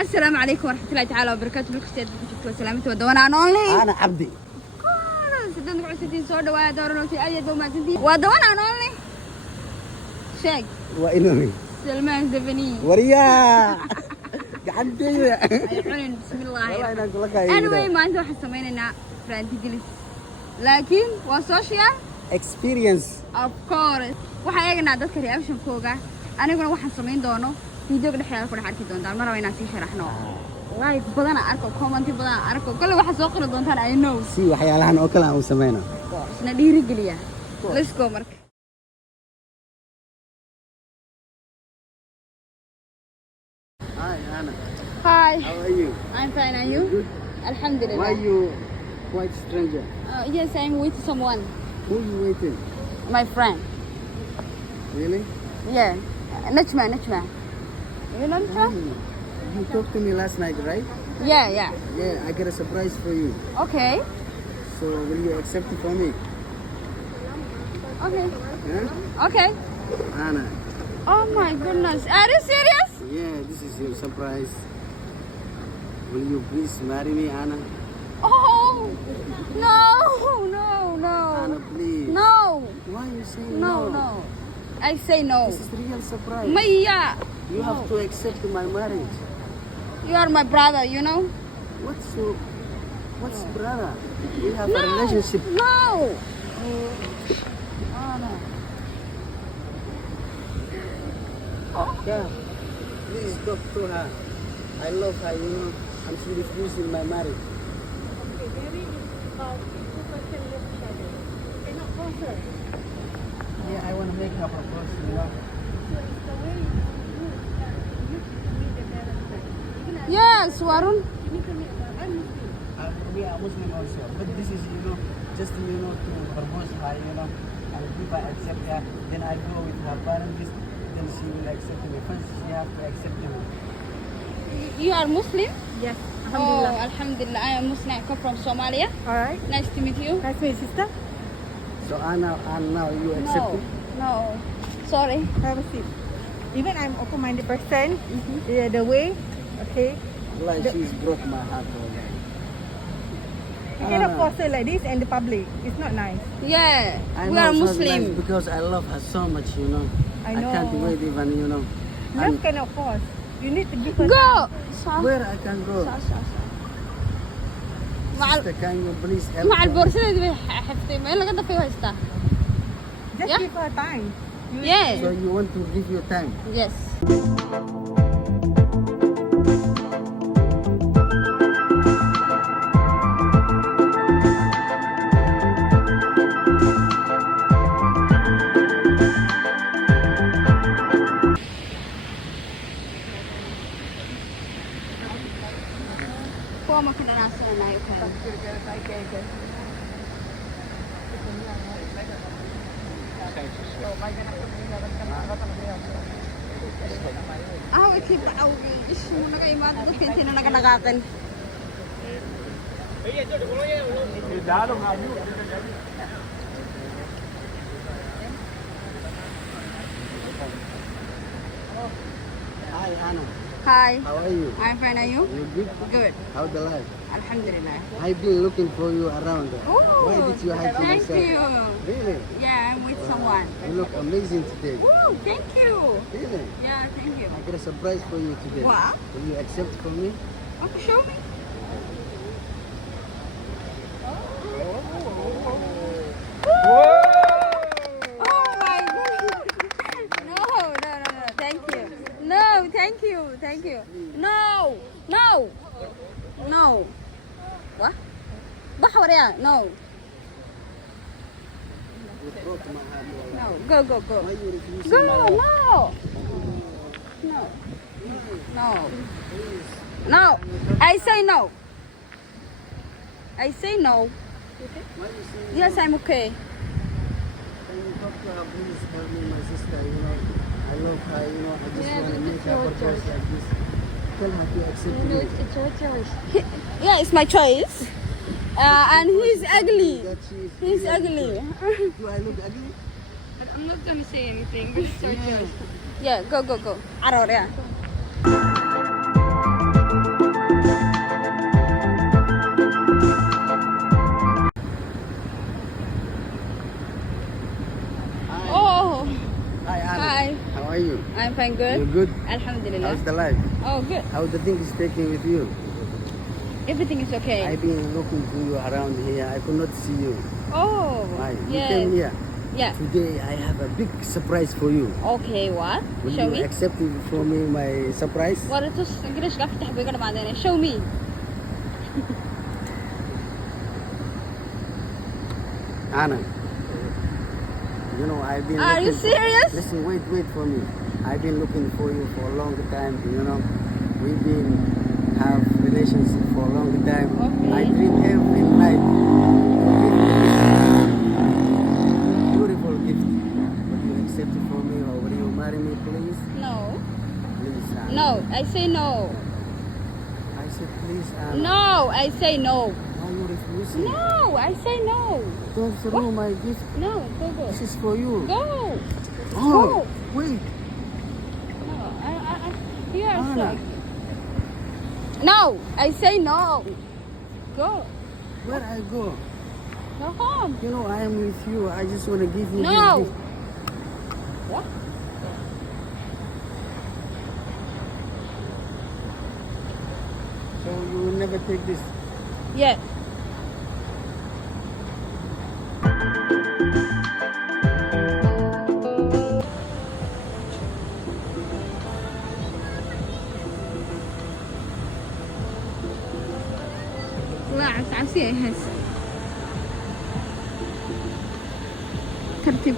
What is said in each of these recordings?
السلام عليكم ورحمة الله تعالى وبركاته. لكم سيد بكتب وسلامته ودوانا أونلي. أنا عبدي. سيدنا عسيتين صودا ودورنا في أي دوما سنتي ودوانا أونلي. شيك. وإنومي. سلمان زبني. وريا. عبدي. أيحون بسم الله. Anyway ما أنتوا حسميننا فرانتي جلس. لكن وسوشيال. Experience. Of course. وحيانا دكتور reaction كوجا. أنا أقول واحد سمين دونه. فيديو كده حيال كل حركة دون دار مرة وين أسيح رحنا لايك بدنا أركو كومنتي بدنا أركو كل واحد سوق دون ترى I know سي وحيالها نأكلها وسمينا ندير رجليا let's go مرك Hi Anna. Hi. How are you? I'm fine. Are you? Good. Alhamdulillah. Why you quite stranger? Yes, I'm with someone. Who you waiting? My friend. Really? Yeah. Najma. You know Najma? You talked to me last night, right? Yeah. Yeah, I got a surprise for you. Okay. So will you accept it for me? Okay. Yeah? Okay. Anna. Oh my goodness. Are you serious? Yeah, this is your surprise. Will you please marry me, Anna? Oh no. Anna, please. No. Why you saying No. I say no. This is real surprise. Maya. You have to accept my marriage. You are my brother, you know? What's brother? We have a relationship. No. Yeah. Please talk to her. I love her, you know. And she refused in my marriage. Yeah, I want to make her propose, you know. Yes, Warun. We are Muslim also, but this is, you know, just, you know, to propose her, you know. And if I accept her, then I go with her parents, then she will accept me. First, she has to accept me. You are Muslim? Yes. Alhamdulillah. Oh, Alhamdulillah. I am Muslim. I come from Somalia. All right. Nice to meet you. Nice to meet you, sister. So Anna, now you accept me? No. Sorry. Have a seat. Even I'm open-minded person, the way, okay. Like she's broke my heart already. You cannot force her like this in the public. It's not nice. Yeah. I We know are it's not Muslim. nice because I love her so much, you know. I know. I can't wait even, you know. Love cannot force. You need to give her Go. time. Where I can go? Sister, can you please help مع me? البورصة دي حفتي ما إلا قد فيها هستا. Just Yeah. give her time. Yeah. So you want to give your time? Yes. Kuha mo ko na nasa na yun. Wait, ish mo na kayo mga dito kinti na naganagakan. Hi, Anna. Hi. How are you? I'm fine, are you? You good? Good. How the life? Alhamdulillah. I've been looking for you around. Oh, Why did you hide thank yourself? you. Really? Yeah, I'm with someone. You look amazing today. Oh, thank you. Really? Yeah, thank you. I got a surprise for you today. What? Will you accept for me? Okay, show me. Oh my goodness. No. Thank you. No, thank you. No. What? Bahawariya. No. You broke my heart. No. Go. Why you refusing Go. my love? No. I say no. Why you say Yes, I'm okay. Can you talk to her, please? Help me, my sister, you know. I love her, you know. I just Yeah, want to but make it's her your propose choice. like this. Tell her to accept me. It's your choice. Yeah, it's my choice. And he's ugly. That she is He's really ugly. good. Do I look ugly? I'm not gonna say anything. It's our choice. Yeah, go. Arrow, yeah. Oh, Hi, Anna. hi. How are you? I'm fine, good. You're good? Alhamdulillah. How's the life? Oh, good. How the thing is taking with you? Everything is okay. I've been looking for you around here. I could not see you. Oh, Why? You yes. came here. Yeah. Today I have a big surprise for you. Okay, what? Will Show you me. accept it for me my surprise? What is this? English ka فتح بيقرا بعدين. Show me. Anna, you know I've been Are you looking serious? Listen, wait for me. I've been looking for you for a long time, you know. We've been have relationship for a long time. Okay. I dream every night. Beautiful gift. Will you accept it for me or will you marry me, please? No. Please, Anna. No, I say no. I said please, Anna. No, I say no. Why you refusing? No, I say no. Don't throw my gift. No, go. This is for you. Go. Oh, wait. No, you are Anna. so. No, I say no. Go. Where I go? Go home. You know, I am with you. I just want to give you No. this gift. What? So you will never take this. Yeah. لا عسعسية هس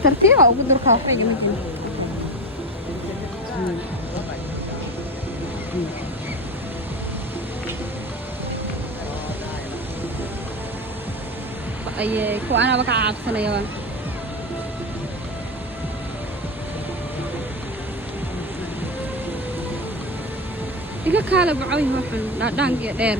ترتيب أو قدر كافي جميل أي كو أنا بقى عبسنا يوان إذا كان بعوي وحن لا دانجي دير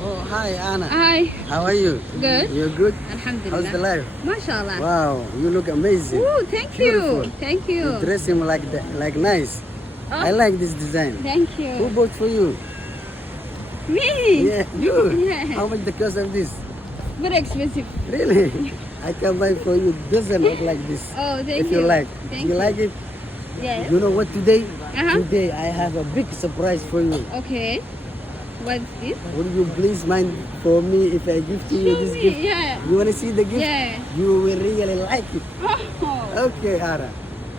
Oh, hi, Anna. Hi. How are you? Good. You're good? Alhamdulillah. How's the life? MashaAllah. Wow, you look amazing. Ooh, thank Beautiful. you. Thank you. You dress him like nice. Oh. I like this design. Thank Who you. bought for you? Me. Yeah, you. Yeah. How much the cost of this? Very expensive. Really? I can buy for you. Doesn't look like this. Oh, thank If you like. Thank you like it? Yes. You know what today? Uh-huh. Today I have a big surprise for you. Okay. What's this? Would you please mind for me if I give to you Show this me. gift? Yeah. You want to see the gift? Yeah. You will really like it. Oh. Okay, Ara.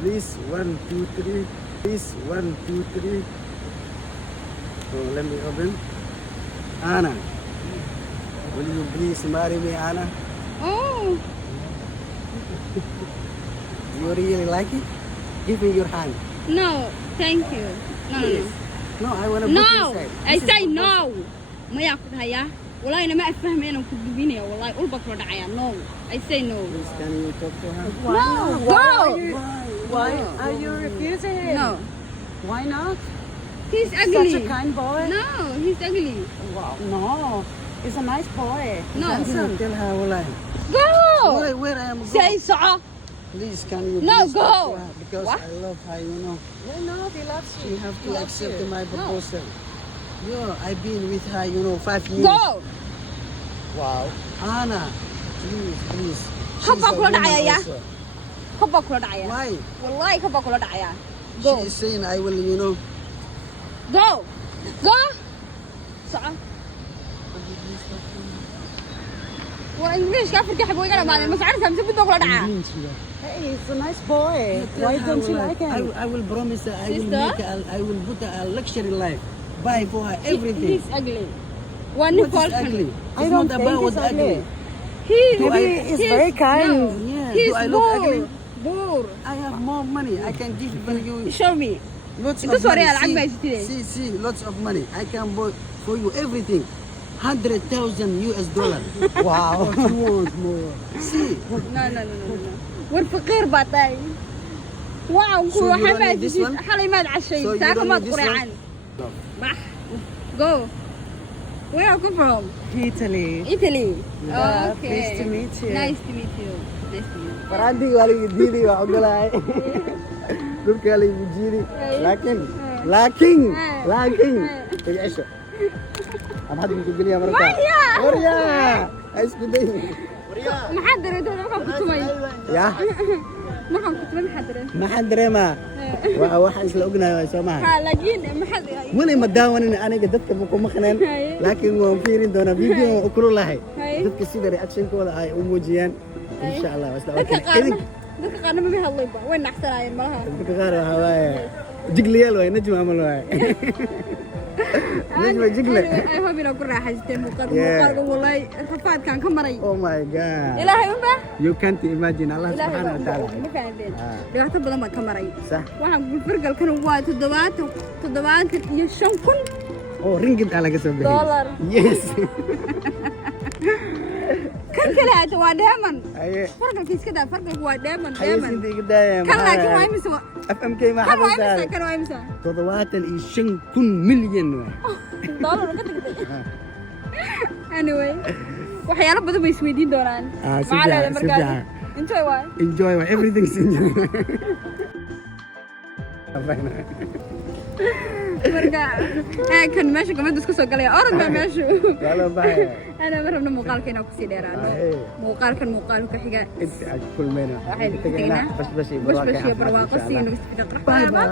Please, 1, 2, 3. Please, 1, 2, 3. Oh, let me open. Anna, will you please marry me, Anna? Oh. You really like it? Give me your hand. No. Thank you. No. Please. No, I want to put No. inside. I This is say for no. ما ياخذ هيا. والله أنا ما أفهم أنا كذبيني والله أقول بكرة دعيا. No. I say no. Please, can you talk to her? No. Go. Why are you refusing him? No. Why not? He's ugly. Such a kind boy. No. He's ugly. Wow. No. He's a nice boy. No. Handsome. Tell her all I. Go. Where I am Say going. so. Please, can you No, please talk go. to her? Because What? I love her, you know. Why not? He loves you. You have He to loves accept you. my proposal. Yeah, I've been with her, you know, 5 years. Go. Wow. Anna, please. Habba She's a kula woman dhacaya, ya? also. Habba kula dhacaya. Why? Wallahi habba kula dhacaya. Go. She is saying I will, you know. Go. Go. Soco. Waa English ka afirka xabo igala baadeen mas arka mise bidoo kula dhaca. Hey, he's a nice boy. Why don't you like him? I will promise her, Sister? I will put her a luxury life. Buy for her everything. He's ugly. Waa nin What fool is xun. ugly? I It's don't not think about he's what's ugly. ugly. Maybe he's very kind. No. Yeah. He's Do I look ugly? Boor. I have more money. I can give you Show me. lots Ito of sorry, money. lacag ba haysatid? See, lots of money. I can buy for you everything. 100,000 US dollar. Wow. What you want more? See. No. War faqiir baa tahay. Wow, So kuwa you don't xamaad need this one? xalay maad cashay. So you Taaka don't maad need this one? quraacan. Bax. Go. Where are you from? Italy. Italy. Yeah, Okay. pleased to meet you. Nice to meet you. Nice to meet you. Paradi wali didi wa ogolay. Dhulka wali bujiri. Laakiin isha. Ama hadda ku geliya marka. Warya. Isku day. maxaad dareentay markaan ku tumay Ya. markaan ku tumay maxaad dareentay Maxaan dareemaa? Waxa isla ognahay soo maaha. ha laakiin maxaad wali ma daawanin aniga dadka ma kuma qaneen laakiin waan fiirin doonaa video oo kula lahay dadka sida reaction-kooda ay u muujiyaan insha Allah wasla dadka qaarna ma hadlayba way naxsanaayeen malaha dadka qaar waxa waaye jigliyal way najma amal waaye najma jigle ay hobina ku raaxaysteen muuqaalka wallahi rafaadkan ka maray oh my god ilaahay umba you can't imagine Allah subhanahu wa ta'ala ma fahanteen dhibaato badan baan ka maray صح waxaan gulfargalkan waa 75,000 oh ringgit ala ka soo bixiyay dollar yes kan kale hada waa diamond aye fargalka iska daa fargalku waa diamond ayaysin digdaya kan laakiin waa imisa FMK ma kan waa xabasay imisa kan waa imisa 75 milyan dollar ka tagtay anyway waxyaalo badan bay isweydiin doonaan enjoy everything's enjoy marka kan meesha gabadha isku soo galaya orod baa meesha yalla baa ana ma rabno muuqaalka inaan ku sii dheeraano muuqaalka ku xiga inta kulmayna waxay tagaynaa bash barwaaqo si inuu isbedel bye bye